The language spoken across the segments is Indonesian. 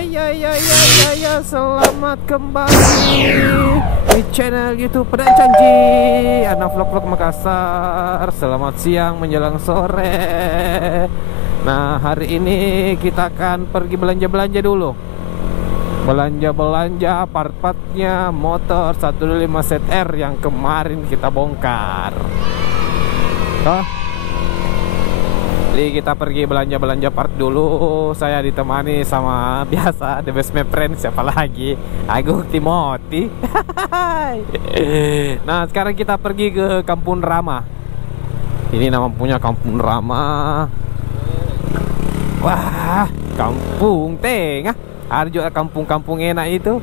Ya, selamat kembali di channel YouTube Pedang Janji, anak vlog Makassar. Selamat siang menjelang sore. Nah, hari ini kita akan pergi belanja-belanja dulu. Belanja part-partnya motor 125 ZR yang kemarin kita bongkar. Jadi kita pergi belanja part dulu. Saya ditemani sama biasa the best my friend, siapa lagi? Agung Timothy. Nah, sekarang kita pergi ke Kampung Rama. Ini nama punya Kampung Rama. Wah, Kampung Tengah. Ada juga kampung-kampung enak itu.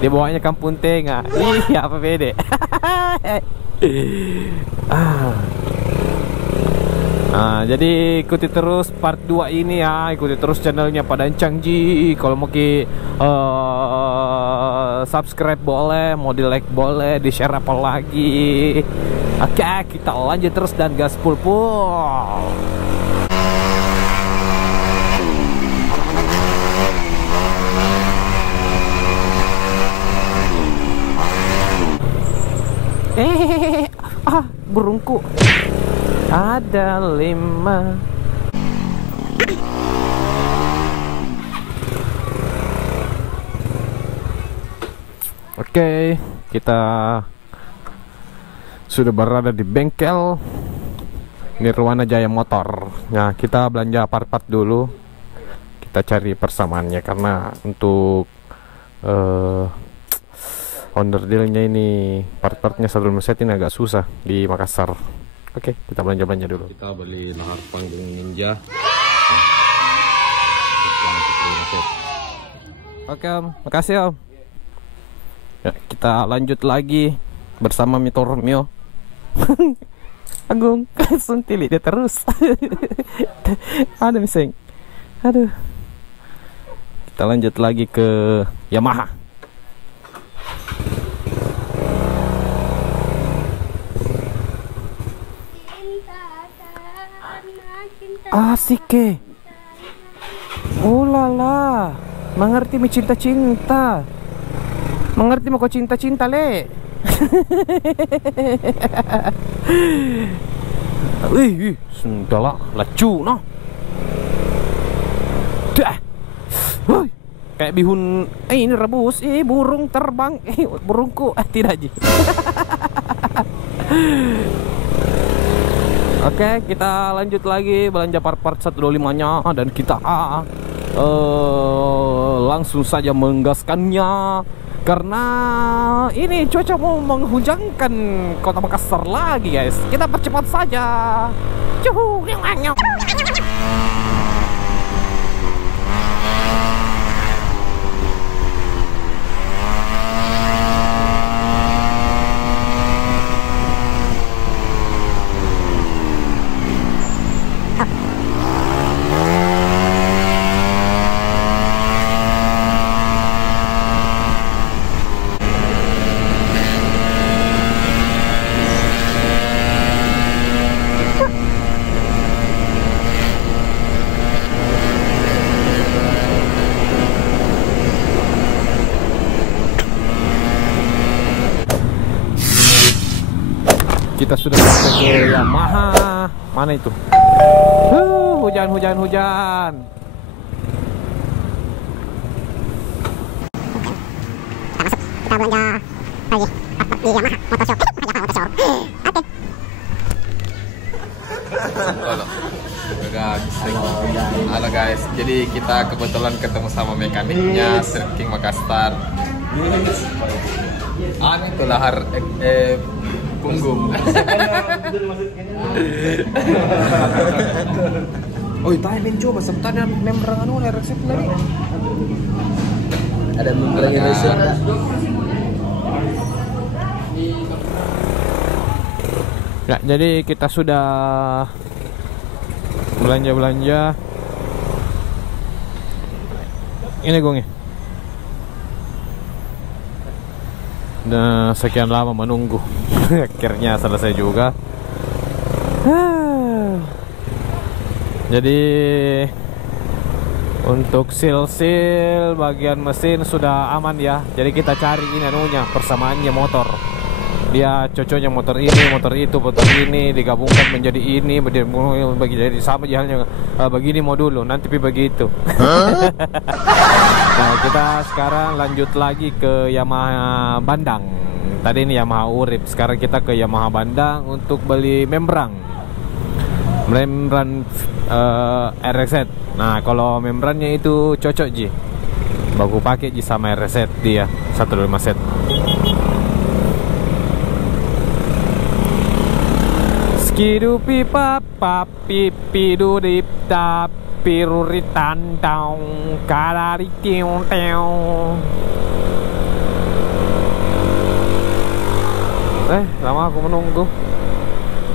Di bawahnya Kampung Tengah. Iya, apa beda? Nah, jadi ikuti terus part 2 ini ya. Ikuti terus channelnya Padang Janji. Kalau mau subscribe boleh, mau di like boleh, di share apa lagi. Oke, kita lanjut terus dan gas full. Burungku ada 5. Oke, kita sudah berada di bengkel Nirwana Jaya Motor. Nah, kita belanja part-part dulu. Kita cari persamaannya karena untuk Honda dealnya ini part-partnya selalu mesetin agak susah di Makassar. Oke, kita belanja-belanja dulu. Kita beli lahar panggung ninja. Oke Om, makasih Om. Ya, kita lanjut lagi bersama Mitor Mio. Agung, suntili dia terus. Ada miseng. Aduh. Kita lanjut lagi ke Yamaha. Asik ke? Oh lala, mengerti mi cinta-cinta. Mengerti mau kau cinta-cinta le. Wih, sudahlah, lacu no. Dah. Woi, kayak bihun. Ini rebus. Burung terbang. Burungku. Tidak ji. Oke, kita lanjut lagi belanja part-part 125-nya dan kita langsung saja menggaskannya karena ini cuaca mau menghujangkan kota Makassar lagi, guys. Kita percepat saja. Cuhu. Kita sudah sampai ke Yamaha. Mana itu? Hujan. Kita belanja lagi di Yamaha Motorshop. Oke. Halo guys, jadi kita kebetulan ketemu sama mekaniknya Sir King Makassar. Itu lahar punggung. Oh, tayo din coba sabtan member anu resep lagi. Ada member Indonesia. Ya, jadi kita sudah belanja. Ini gongnya. Nah, sekian lama menunggu. Akhirnya selesai juga. Jadi Untuk seal bagian mesin sudah aman ya. Jadi kita cari ini anunya, persamaannya motor. Dia cocoknya motor ini, motor itu, motor ini digabungkan menjadi ini, jadi sama halnya begini mau dulu, nanti begitu. Nah, kita sekarang lanjut lagi ke Yamaha Bandang. Tadi ini Yamaha Urip, sekarang kita ke Yamaha Bandang untuk beli membran RZ. Nah, kalau membrannya itu cocok Ji, baku pakai Ji sama RZ dia 125 set. Skidu pipa papi du dip da piruritan dong kadari tiung tiung. Lama aku menunggu.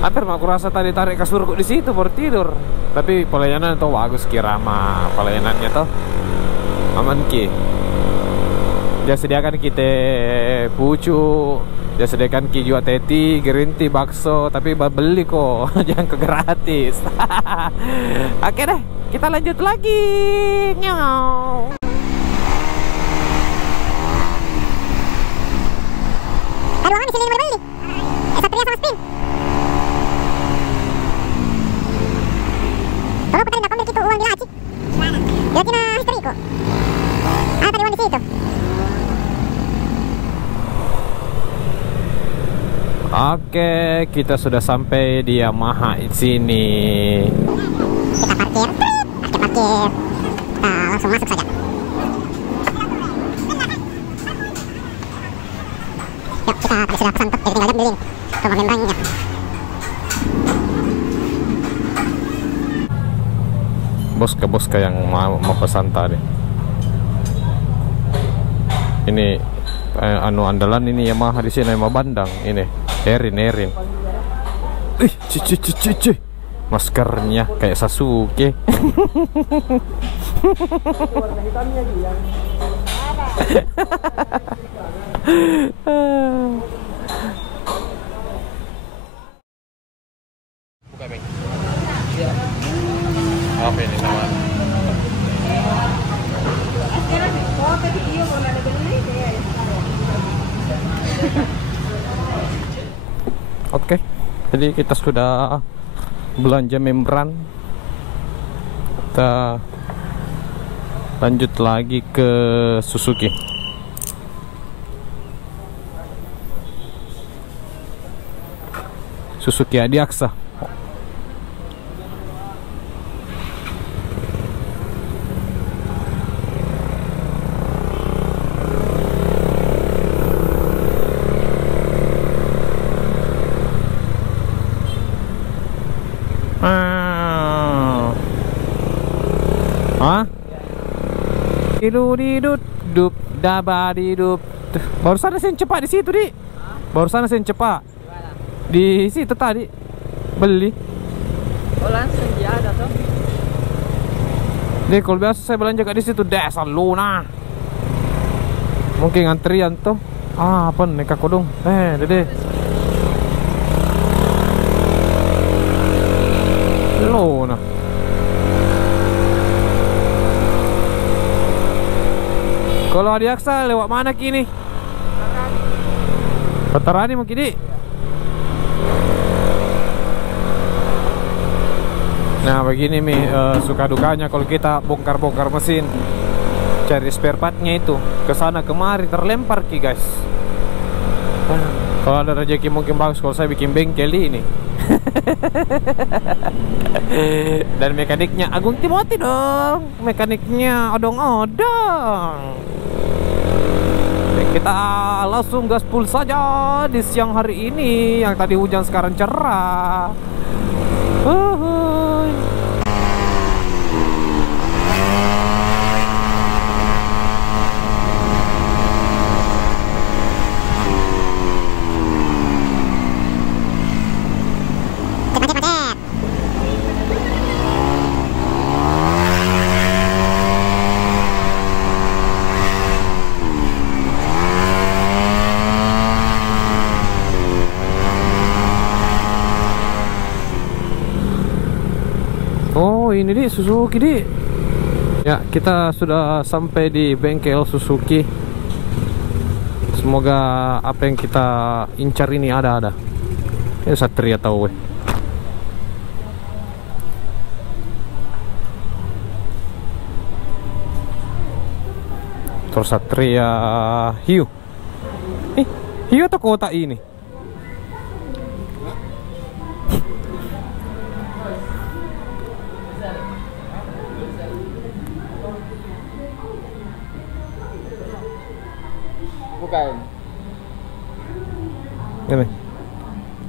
Hampir aku rasa tadi tarik kasurku di situ baru tidur. Tapi pelayanan tuh bagus kirama, pelayanannya tuh aman ki. Dia sediakan kita pucuk, dia sediakan ki juga teti, green tea, bakso, tapi beli kok, jangan ke gratis. Oke deh, kita lanjut lagi. Nyau. Ada uang di sini yang beli. Satria sama Spin. Tolong putarin apa milik itu uang bila Aci. Dia kena history kok. Tadi uang di situ. Oke, kita sudah sampai di Yamaha sini. Kita parkir. Parkir. Kita langsung masuk saja. Yuk, kita tadi sudah pesan tuh, jadi tinggal beli rumah membrannya. Bosca yang mau pesan tadi. Ini anu andalan ini Yamaha di sini, Yamaha Bandang ini. Erin. Cici. Maskernya kayak Sasuke. Buka Bang. Apa ini namanya? Oke, jadi kita sudah belanja membran. Kita lanjut lagi ke Suzuki. Suzuki Adiaksa. Dup dabadi dup. Barusan saya cepat di situ di. Barusan saya cepat. Di situ tadi beli. Oh langsung dia ada tuh. Deh, kalau biasa saya belanja di situ dasar Luna. Mungkin antrian tuh. Apa nih kak kodong? Dede. Luna. Kalau Adiaksa lewat mana kini? Veterani mungkin di. Nah begini suka dukanya kalau kita bongkar mesin, cari spare partnya itu kesana kemari terlempar ki guys. Kalau ada rezeki mungkin bagus kalau saya bikin bengkel ini. Dan mekaniknya Agung Timothy dong, mekaniknya odong-odong. Kita langsung gaspol saja di siang hari ini. Yang tadi hujan sekarang cerah. Oh ini di Suzuki di Ya, kita sudah sampai di bengkel Suzuki. Semoga apa yang kita incar ini ada. Ini Satria tahu weh. Terus Satria Hiu. Hiu atau kota ini? Bukan. Ini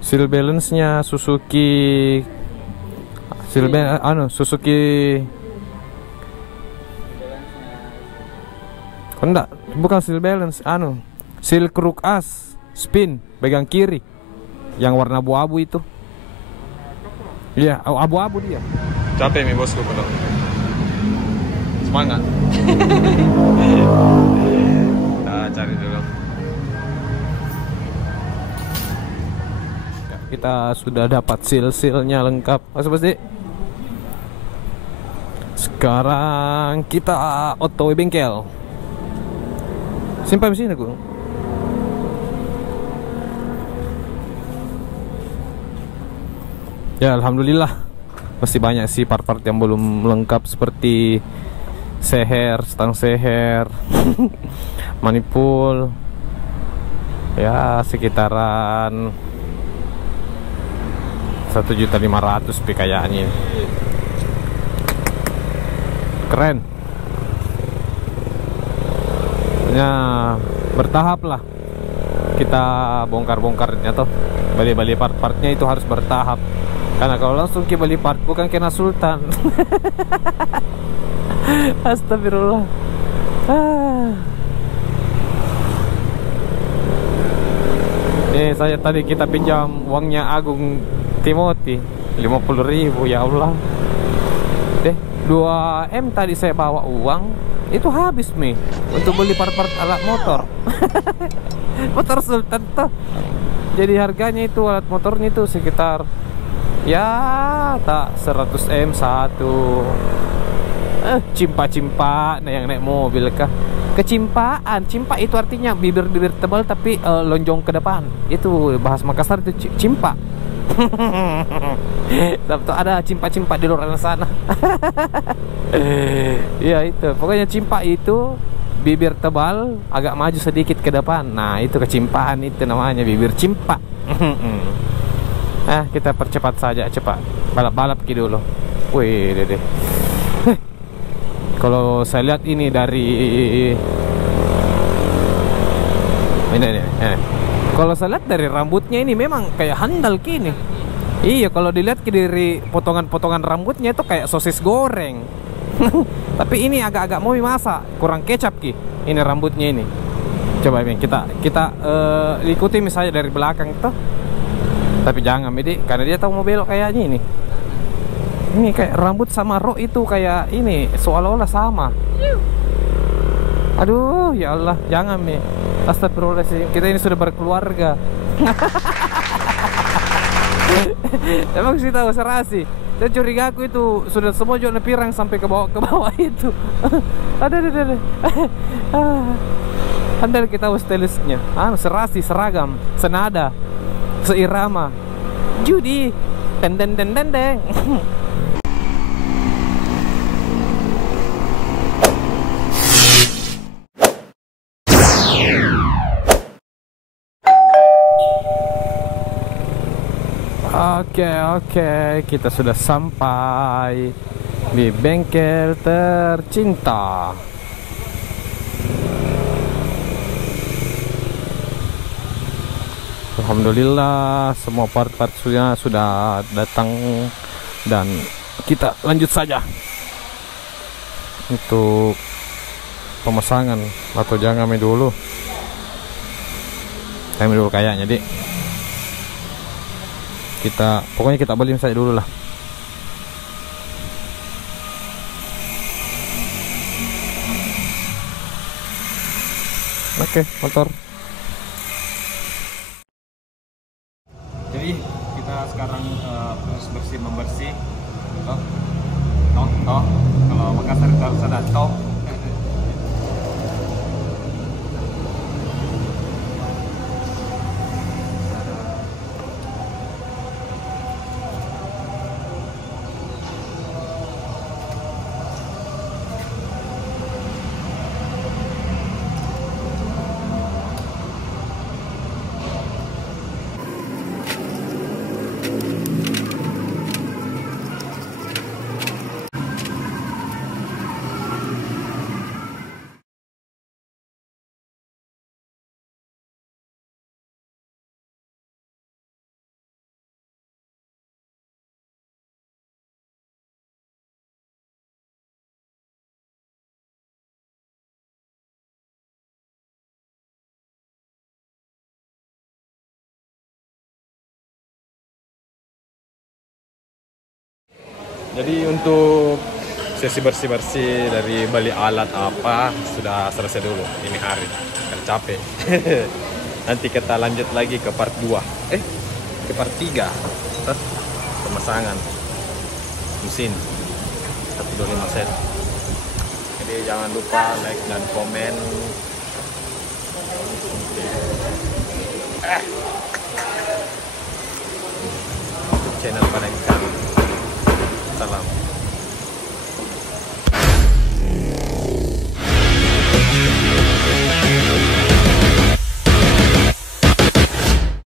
seal balance-nya Suzuki. Suzuki. Enggak, bukan seal balance, seal crook as spin pegang kiri yang warna abu-abu itu. Iya, abu-abu dia. Capek nih bosku penuh. Semangat. Kita cari dulu. Ya, kita sudah dapat seal-sealnya lengkap. Mas pasti. Sekarang kita otw bengkel. Simpan sini aku. Ya alhamdulillah masih banyak sih part-part yang belum lengkap seperti seher, stang seher, manipul. Ya sekitaran 1.500.000 kayaknya. Keren. Ya bertahap lah kita bongkar-bongkarnya tuh. Bali-bali part-partnya itu harus bertahap. Karena kalau langsung ke bali part bukan kena sultan. Astagfirullah. Nih saya tadi kita pinjam uangnya Agung Timothy 50.000, ya Allah. 2M tadi saya bawa uang, itu habis nih untuk beli part-part alat motor. Motor sultan tuh. Jadi harganya itu alat motornya itu sekitar ya tak 100M satu. Cimpa-cimpa yang naik mobil kah? Kecimpaan, cimpa itu artinya bibir-bibir tebal tapi lonjong ke depan. Itu bahasa Makassar itu cimpa. Sabtu ada cimpa-cimpa di luar sana. Ya itu, pokoknya cimpa itu bibir tebal agak maju sedikit ke depan. Nah, itu kecimpaan itu namanya bibir cimpa. Kita percepat saja, cepat. Balap-balap ki dulu. Wih, deh. Kalau saya lihat ini dari ini. Kalau saya lihat dari rambutnya ini memang kayak handal kini. Iya, kalau dilihat dari potongan-potongan rambutnya itu kayak sosis goreng. Tapi ini agak-agak mau masak, kurang kecap ki. Ini rambutnya ini. Coba ini kita ikuti misalnya dari belakang tuh. Tapi jangan Medi, karena dia tahu mau belok kayaknya ini. Ini kayak rambut sama rok itu kayak ini seolah-olah sama. Aduh, ya Allah, jangan Mi. Astagfirullahaladzim, kita ini sudah berkeluarga. Emang sih tahu serasi. Dan curiga aku itu sudah semua jual pirang sampai ke bawah itu. Ada. Andal kita stylisnya. Serasi, seragam, senada, seirama. Judi, deng. Oke, kita sudah sampai di bengkel tercinta. Alhamdulillah semua part-part sudah datang dan kita lanjut saja untuk pemasangan atau jangan dulu. Kami dulu kayaknya, Dik. Pokoknya kita beli saja dulu lah. Oke, motor. Jadi kita sekarang terus membersih. Toh, kalau Makassar Sudah top. Jadi untuk sesi bersih-bersih dari beli alat apa sudah selesai dulu ini hari, kan capek. Nanti kita lanjut lagi ke part 2 ke part 3 pemasangan mesin 125 set. Jadi jangan lupa like dan komen.